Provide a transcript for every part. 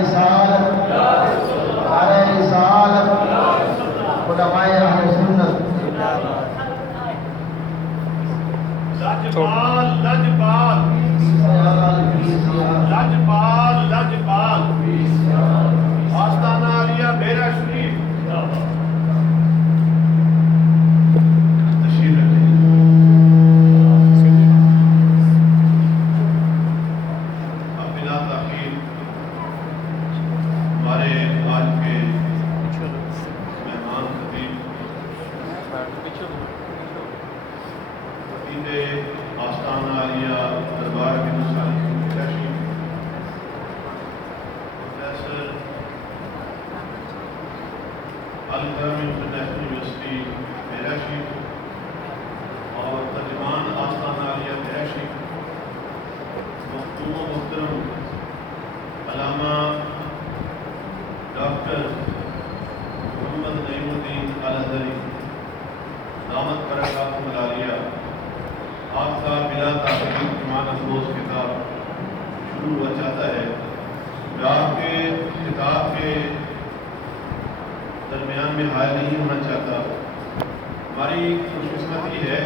رسالت، نعرہ رسالت، علماء اہل سنت۔ لجپال لجپال لجپال لجپال آستانہ عالیہ بیرا شریف تشریف رکھیں۔ اب بلا تاخیر ہمارے آج کے مہمان خطیب آستانہ عالیہ دربار کے مسائل تشریف پروفیسر الکرم انٹرنیشنل یونیورسٹی میرا شریف اور ترجمان آستانہ عالیہ میرا شریف محترم علامہ ڈاکٹر محمد نعیم الدین الازہری دامت برکاتہ العالیہ، آپ کا بلا تاخیر ایمان افروز کتاب شروع ہوا چاہتا ہے۔ میں آپ کے کتاب کے درمیان میں حائل نہیں ہونا چاہتا۔ ہماری خوش قسمتی ہے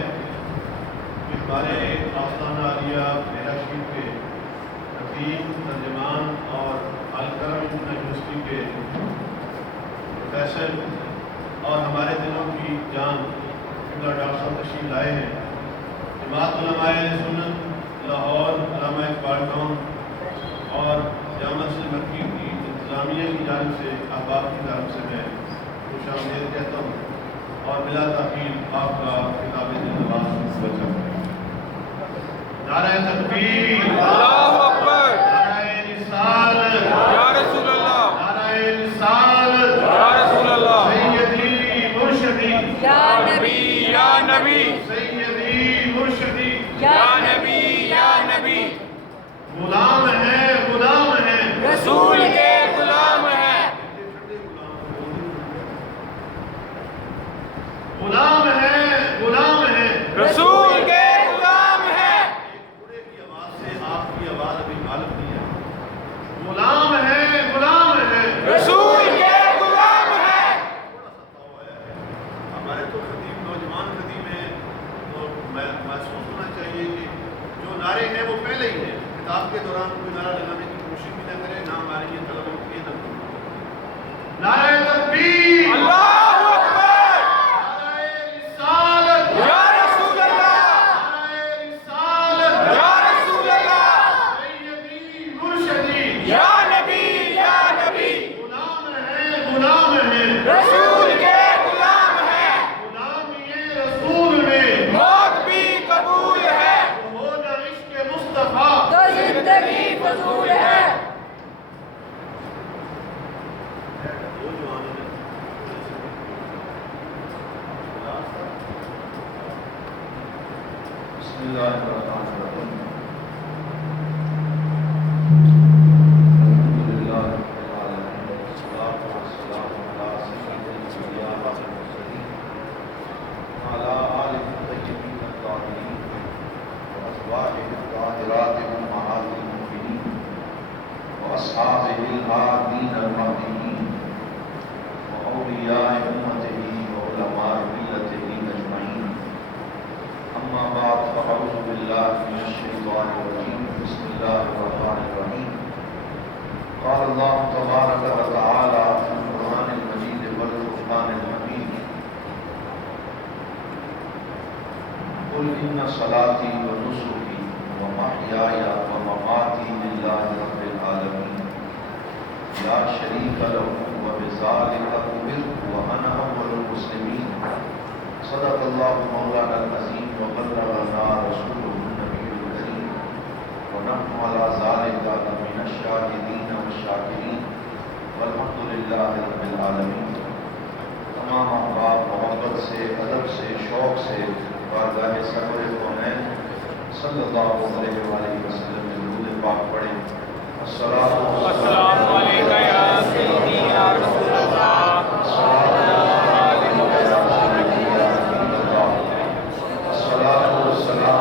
کہ ہمارے آستانہ عالیہ میرا شریف کے خطیب، ترجمان اور الکرم یونیورسٹی کے پروفیسر اور ہمارے دلوں کی جان ڈاکٹر صاحب تشریف لائے ہیں۔ جماعت علماء سنت لاہور، علامہ اقبال ٹاؤن اور جامع مسجد مکی کی انتظامیہ کی جانب سے، احباب کی جانب سے میں خوش آمدید کہتا ہوں اور بلا تاخیر آپ کا خطاب نواز بچا۔ نعرہ تکبیر، اللہ اکبر، نعرہ رسالت، یا رسول اللہ، نعرہ رسالت، یا رسول اللہ، سیدی مرشدی، یا نبی یا نبی، سیدی مرشدی، یا نبی یا نبی، غلام ہے غلام ہے رسول کے غلام ہے، غلام ہے غلام ہے رسول کے غلام ہے۔ ایک بوڑھے کی آواز سے آپ کی آواز ابھی غالب نہیں ہے۔ غلام ہے غلام ہے رسول کے غلام ہے۔ تھوڑا سا تاوا ہے۔ ہمارے تو خطیب نوجوان خطیب ہیں، تو محسوس ہونا چاہیے کہ جو نعرے ہیں وہ پہلے ہی ہیں۔ خطاب کے دوران کوئی نعرہ لگانے کی کوشش بھی نہ کرے، نہ ہمارے یہ طلبہ کی نہ کرے۔ نعرہ تکبیر، اللہ اکبر، نعرہ رسالت، یا رسول اللہ، نعرہ رسالت، یا رسول اللہ، سیدی مرشدی، یا نبی یا نبی، غلام ہے رسول کے غلام ہے، غلامی رسول میں موت بھی قبول ہے، ہونا عشق مصطفیٰ تو زندگی فضول ہے۔ دو جوانوں نے بسم اللہ الرحمن الرحیم، الحمدللہ رب العالمین، والصلاة والسلام علی سید الانبیاء والمرسلین، وعلی آلہ الطیبین الطاہرین، وازواجہ الطاہرات امہات المؤمنین، واصحابہ الہادین المہدیین، واولیاء امتہ وعلماء ملتہ اجمعین۔ اما بعد فاعوذ باللہ من الشیطان الرجیم، بسم اللہ الرحمن الرحیم۔ قال اللہ تبارک و تعالی فی القرآن المجید والفرقان الحمید، قل ان صلاتی و نسکی و محیای و مماتی للہ رب العالمین لا شریک لہ و بذالک امرت وانا اول المسلمین۔ صدق اللہ مولانا العظیم وبلغنا رسولہ النبی الکریم ونحن علی ذلک من الشاہدین والشاکرین والحمد للہ رب العالمین۔ تمام احباب محبت سے، ادب سے، شوق سے بارگاہ سرور کونین صلی اللہ علیہ وآلہ وسلم میں درود پاک پڑھیں۔ السلام علیکم یا سیدی یا رسول اللہ، السلام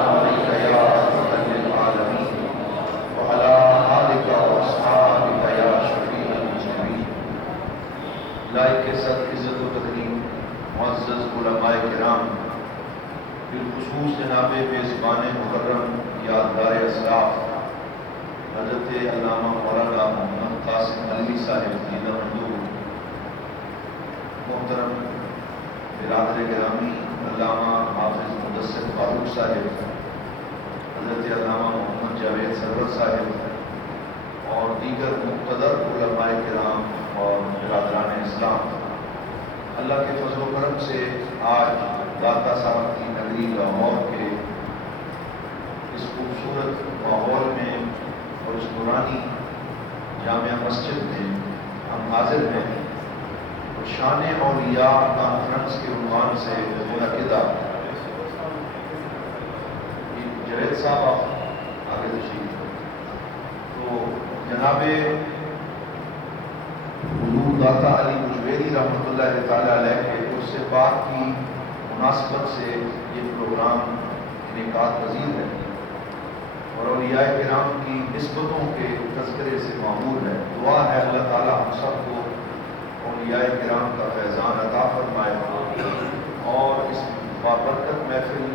علیکم یا رحمت للعالمین وعلی آلک واصحابک یا شفیع بالخصوص جناب میزبان مکرم یادگار اسلاف حضرت علامہ مولانا محمد قاسم علوی صاحب دیدہ مندو، محترم برادر گرامی علامہ حافظ مدثر فاروق صاحب، حضرت علامہ محمد جاوید سرور صاحب اور دیگر مقتدر علماء کرام اور برادران اسلام، اللہ کے فضل و کرم سے آج داتا صاحب کی نگری لاہور کے اس خوبصورت ماحول میں اور اس نورانی جامع مسجد میں ہم حاضر ہیں اور شان اولیاء کانفرنس کے عنوان سے منعقدہ جاوید صاحب آپ آگے تشریف، تو جناب حضور داتا علی مجویری رحمۃ اللہ تعالی علیہ کے عرص پاک کی مناسبت سے یہ پروگرام انعقاد پذیر ہے اور اولیاء کرام کی نسبتوں کے تذکرے سے معمور ہے۔ دعا ہے اللہ تعالی ہم سب کو اولیاء کرام کا فیضان عطا فرمائے اور اس بابرکت محفل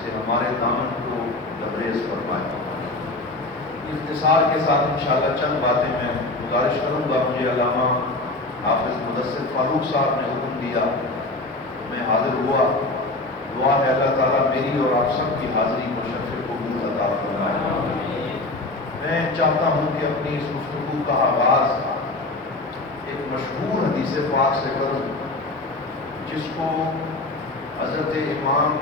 سے ہمارے دامن کو لبریز فرمائے۔ اختصار کے ساتھ انشاءاللہ چند باتیں میں گزارش کروں گا۔ مجھے علامہ حافظ مدثر فاروق صاحب نے حکم دیا، میں حاضر ہوا۔ دعا ہے اللہ تعالیٰ میری اور آپ سب کی حاضری کو شرف قبول عطا فرمائے۔ میں چاہتا ہوں کہ اپنی اس گفتگو کا آغاز ایک مشہور حدیث پاک سے کروں جس کو حضرت امام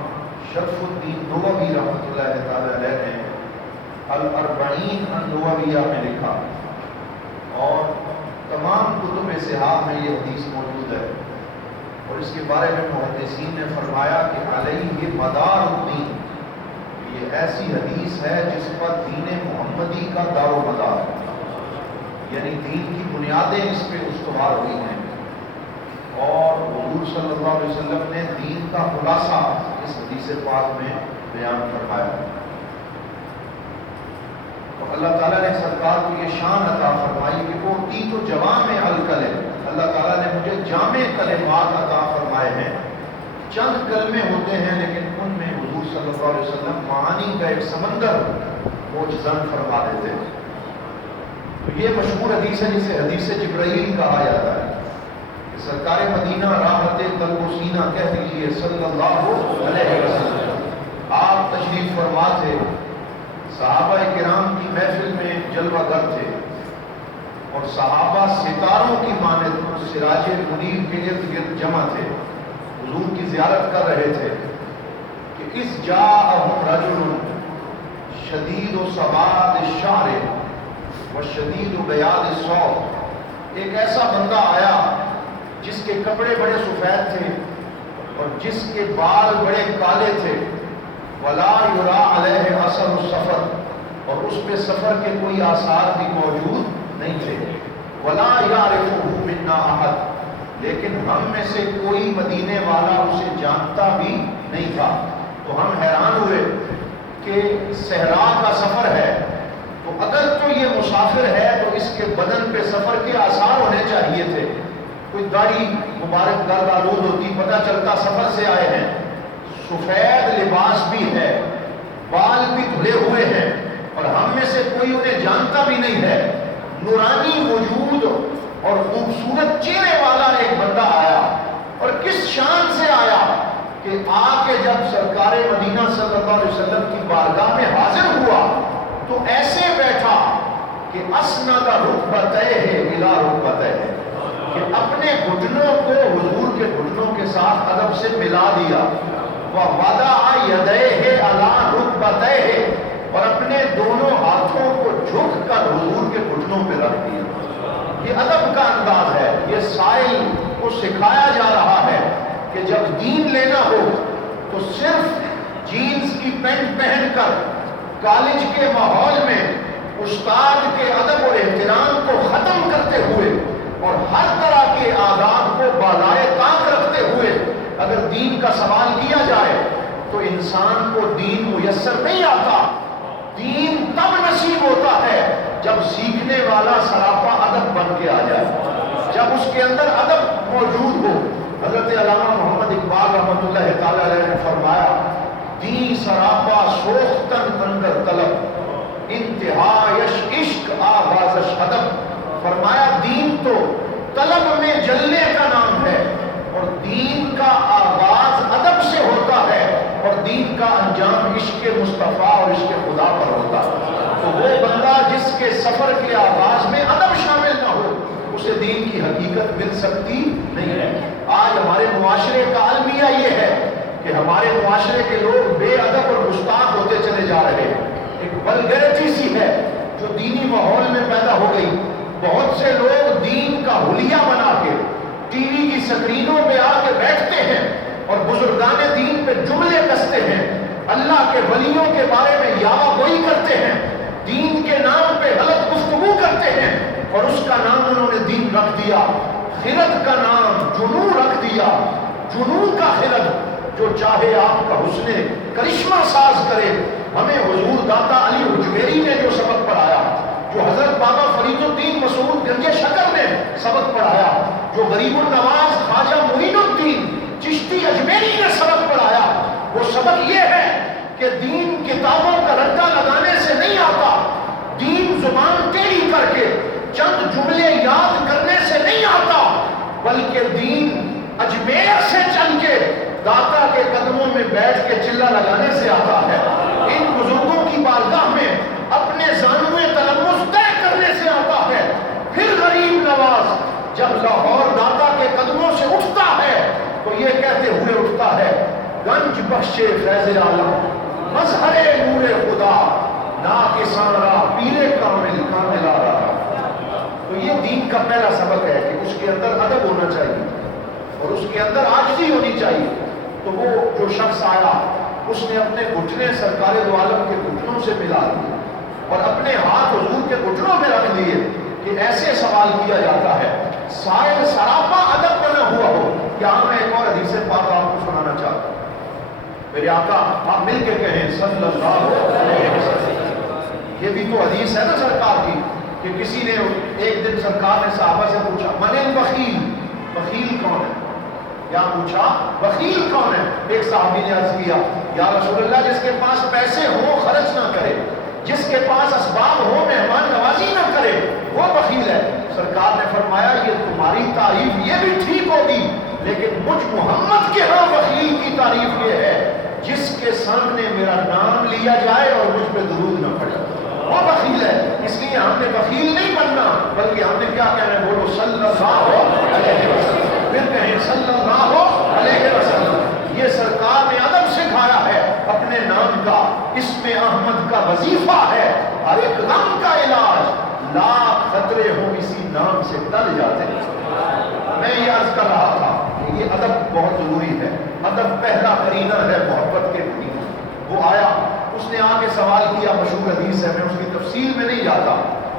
شرف الدین نووی رحمۃ اللہ تعالی علیہ نے الاربعین النوویہ میں لکھا اور تمام کتب صحاح میں یہ حدیث موجود ہے، اور اس کے بارے میں محدثین نے فرمایا کہ علیہ مدار الدین، یہ ایسی حدیث ہے جس پر دین محمدی کا دار و مدار ہے، یعنی دین کی بنیادیں اس پہ استوار ہوئی ہیں، اور حضور صلی اللہ علیہ وسلم نے دین کا خلاصہ اس حدیث پاک میں بیان فرمایا۔ تو اللہ تعالیٰ نے سرکار کو یہ شان عطا فرمائی کہ وہ تی تو جوامع الکلم، اللہ تعالیٰ نے مجھے جامع کلمات عطا فرمائے ہیں۔ چند کلمے ہوتے ہیں لیکن ان میں حضور صلی اللہ علیہ وسلم معانی کا ایک سمندر موجزن فرما دیتے ہیں۔ تو یہ مشہور حدیث ہے جسے حدیث جبرائیل کہا جاتا ہے کہ سرکار مدینہ راحت قلب و سینہ کہہ دیجیے صلی اللہ علیہ وسلم، آپ تشریف فرما تھے، صحابہ کرام کی محفل میں جلوہ گر تھے اور صحابہ ستاروں کی مانند سراج منیر کے ارد گرد جمع تھے، حضور کی زیارت کر رہے تھے کہ اس جاءہم رجل شدید و سواد الشعر و شدید و بیاض الصوت، ایک ایسا بندہ آیا جس کے کپڑے بڑے سفید تھے اور جس کے بال بڑے کالے تھے، ولا یرا علیہ اثر السفر، اور اس پہ سفر کے کوئی آثار بھی موجود نہیں تھے، ولا یعرفہ منا احد، لیکن ہم میں سے کوئی مدینے والا اسے جانتا بھی نہیں تھا۔ تو ہم حیران ہوئے کہ صحرا کا سفر ہے، تو اگر تو یہ مسافر ہے تو اس کے بدن پہ سفر کے آثار ہونے چاہیے تھے، کوئی داڑھی مبارک گرد آلود ہوتی، پتہ چلتا سفر سے آئے ہیں، سفید لباس بھی ہے، بال بھی دھلے ہوئے ہیں، اور ہم میں سے کوئی انہیں جانتا بھی نہیں ہے۔ نورانی وجود اور خوبصورت چہرے والا ایک بندہ آیا، اور کس شان سے آیا کہ آ کے جب سرکار مدینہ صلی اللہ علیہ وسلم کی بارگاہ میں حاضر ہوا تو ایسے بیٹھا کہ اسند رکبتہ الی رکبتہ، کہ اپنے گھٹنوں کو حضور کے گھٹنوں کے ساتھ ادب سے ملا دیا، وَوَضَعَ يَدَيْهِ عَلَى رُكْبَتَيْهِ، اور اپنے دونوں ہاتھوں کو جھک کر حضور کے گھٹنوں پہ رکھ دیا۔ یہ ادب کا انداز ہے، یہ سائل کو سکھایا جا رہا ہے کہ جب دین لینا ہو تو صرف جینز کی پینٹ پہن کر کالج کے ماحول میں استاد کے ادب اور احترام کو ختم کرتے ہوئے اور ہر طرح کے آداب کو بالائے طاق رکھتے ہوئے اگر دین کا سوال کیا جائے تو انسان کو دین میسر نہیں آتا۔ دین تب نصیب ہوتا ہے جب سیکھنے والا سراپا ادب بن کے آ جائے، جب اس کے اندر ادب موجود ہو۔ حضرت علامہ محمد اقبال رحمۃ اللہ تعالی علیہ نے فرمایا دی سراپا سوختن اندر طلب انتہایش عشق آغازش ادب. فرمایا دین تو طلب میں جلنے کا نام ہے اور دین کا آغاز ادب سے ہوتا ہے اور دین کا انجام عشق مصطفیٰ اور عشق خدا پر ہوتا ہے. تو وہ بندہ جس کے سفر کے آغاز میں ادب شامل نہ ہو اسے دین کی حقیقت مل سکتی نہیں ہے. آج ہمارے معاشرے کا المیہ یہ ہے کہ ہمارے معاشرے کے لوگ بے ادب اور گستاخ ہوتے چلے جا رہے ہیں. ایک ولگیرٹی سی ہے جو دینی ماحول میں پیدا ہو گئی. بہت سے لوگ دین کا حلیہ بنا کے ٹی وی کی سکرینوں پہ آ کے بیٹھتے ہیں اور بزرگان دین پہ جملے کستے ہیں, اللہ کے ولیوں کے بارے میں یاوہ گوئی کرتے ہیں, دین کے نام پہ غلط گفتگو کرتے ہیں اور اس کا نام انہوں نے دین رکھ دیا. خرد کا نام جنون رکھ دیا. جنون کا خرد جو چاہے آپ کا حسن کرشمہ ساز کرے. ہمیں حضور داتا علی حجویری نے جو سبق پڑھایا, جو حضرت بابا فرید الدین مسعود گنج شکر نے سبق پڑھایا, جو غریب النواز خواجہ معین الدین چشتی اجمیری نے سبق پڑھایا, وہ سبق یہ ہے کہ دین کتابوں کا رٹا لگانے سے نہیں آتا, دین زبان ٹیڑھی کر کے چند جملے یاد کرنے سے نہیں آتا, بلکہ دین اجمیر سے چل کے داتا کے قدموں میں بیٹھ کے چلہ لگانے سے آتا ہے. ان بزرگوں کی بارگاہ میں اپنے زانوے تلمس طے کرنے سے آتا ہے. پھر غریب نواز جب لاہور داتا کے قدموں سے اٹھتا ہے تو یہ کہتے ہوئے اٹھتا ہے, گنج بخشے فیض عالم مظہر نور خدا ناکسان را پیر کامل کامل آ رہا. تو یہ دین کا پہلا سبق ہے کہ اس کے اندر ادب ہونا چاہیے اور اس کے اندر عاجزی ہونی چاہیے. تو وہ جو شخص آیا اس نے اپنے گھٹنے سرکار دو عالم کے گھٹنوں سے ملا دیے اور اپنے ہاتھ حضور کے گھٹنوں میں رکھ دیے کہ ایسے سوال کیا جاتا ہے سائل سراپا ادب بنا ہوا ہو. کیا میں ایک اور حدیث پاک آپ کو سنانا چاہتا ہوں. میرے آقا آپ مل کے کہیں صلی اللہ علیہ وسلم. یہ بھی تو حدیث ہے نا سرکار کی کہ کسی نے ایک دن سرکار نے صحابہ سے پوچھا من البخیل, بخیل کون ہے؟ کیا پوچھا بخیل کون ہے؟ ایک صحابی نے عرض کیا یا رسول اللہ جس کے پاس پیسے ہوں خرچ نہ کرے, جس کے پاس اسباب ہو مہمان نوازی نہ کرے, وہ بخیل ہے. سرکار نے فرمایا یہ تمہاری تعریف یہ بھی ٹھیک ہوگی لیکن مجھ محمد کے ہاں بخیل کی تعریف یہ ہے جس کے سامنے میرا نام لیا جائے اور مجھ پہ درود نہ پڑے, وہ بخیل ہے. اس لیے ہم نے بخیل نہیں بننا بلکہ ہم نے کیا کہنا ہے, بولو صلی اللہ علیہ وسلم, پھر کہیں صلی اللہ علیہ وسلم. یہ سرکار نے ادب سکھایا ہے اپنے نام کا. اس میں احمد کا وظیفہ ہے, ہر ایک غم کا علاج, لاکھ خطرے ہوں اسی نام سے ٹل جاتے ہیں. میں یہ عرض کر رہا تھا کہ یہ ادب بہت ضروری ہے. ادب پہلا قرینہ ہے محبت کے قرینہ. وہ آیا, اس نے آ کے سوال کیا, مشہور حدیث ہے, میں اس کی تفصیل میں نہیں جاتا,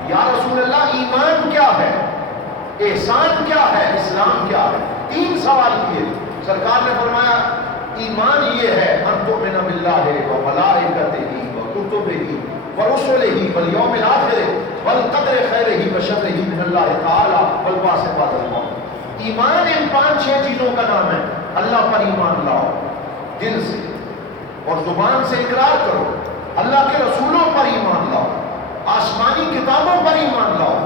یا رسول اللہ ایمان کیا ہے, احسان کیا ہے, اسلام کیا ہے؟ 3 سوال کیے. سرکار نے فرمایا ایمان یہ ہے ان تؤمن باللہ و ملائکتہ و کتبہ و رسلہ والیوم الآخر والقدر خیرہ و شرہ من اللہ تعالی والبعث بعد الموت. ایمان ان 5-6 چیزوں کا نام ہے. اللہ پر ایمان لاؤ دل سے اور زبان سے اقرار کرو, اللہ کے رسولوں پر ایمان لاؤ, آسمانی کتابوں پر ایمان لاؤ,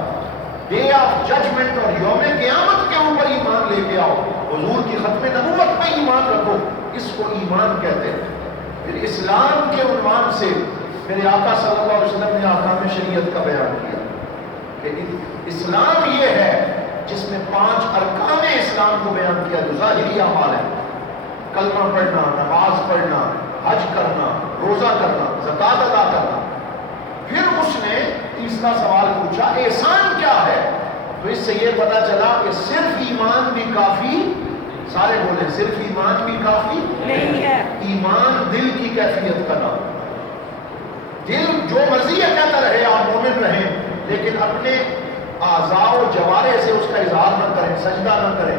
ڈے آف ججمنٹ اور یوم قیامت کے اوپر ایمان لے کے آؤ, حضور کی ختم نبوت پہ ایمان رکھو. اس کو ایمان کہتے ہیں. پھر اسلام کے عنوان سے میرے آقا صلی اللہ علیہ وسلم نے احکام شریعت کا بیان کیا. لیکن اسلام یہ ہے جس میں 5 ارکان اسلام کو بیان کیا جو ظاہری اعمال ہیں, کلمہ پڑھنا, نماز پڑھنا, حج کرنا, روزہ کرنا, زکوٰۃ ادا کرنا. پھر اس نے تیسرا سوال پوچھا احسان کیا ہے, تو اس سے یہ پتا چلا کہ صرف ایمان بھی کافی, سارے بولے صرف ایمان بھی کافی نہیں ہے. ایمان دل کی کیفیت کا نام. دل جو مرضی ہے کہتا رہے آپ مومن رہیں, لیکن اپنے اعضاء و جوارح سے اس کا اظہار نہ کریں, سجدہ نہ کریں,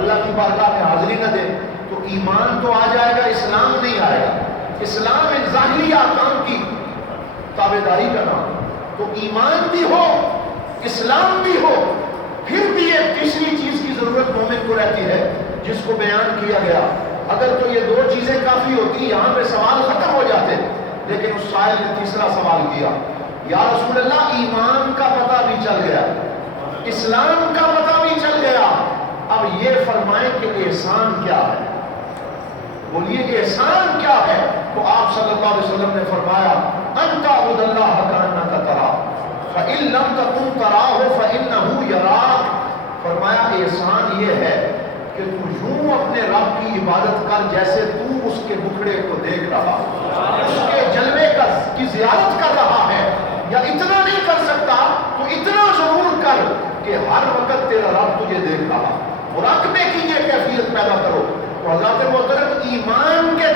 اللہ کی بارگاہ میں حاضری نہ دیں, تو ایمان تو آ جائے گا, اسلام نہیں آئے گا. اسلام ایک ظاہری احکام کی تابعداری کا نام. تو ایمان بھی ہو, اسلام بھی ہو, پھر بھی ایک تیسری چیز کی ضرورت مومن کو رہتی ہے جس کو بیان کیا گیا اگر تو یہ دو چیزیں کافی ہوتی یہاں پہ سوال ختم ہو جاتے، لیکن اس سائل نے تیسرا سوال کیا، یا رسول اللہ ایمان کا پتہ بھی چل گیا، اسلام کا پتہ بھی چل گیا، اب یہ فرمائیں کہ احسان کیا ہے، بولیے احسان کیا ہے؟ تو آپ صلی اللہ علیہ وسلم نے فرمایا ان تعبد اللہ کانک تراہ فإن لم تکن تراہ فإنہ یراک، فرمایا احسان یہ ہے کہ تو یوں اپنے رب کی عبادت کر جیسے تو اس کے مکھڑے کو دیکھ رہا، اس کے جلوے کی زیارت کر رہا ہے، یا اتنا نہیں کر سکتا تو اتنا ضرور کر کہ ہر وقت تیرا رب تجھے دیکھ رہا، مراقبے کی یہ کیفیت پیدا کرو۔ تو حضرات محترم ایمان کے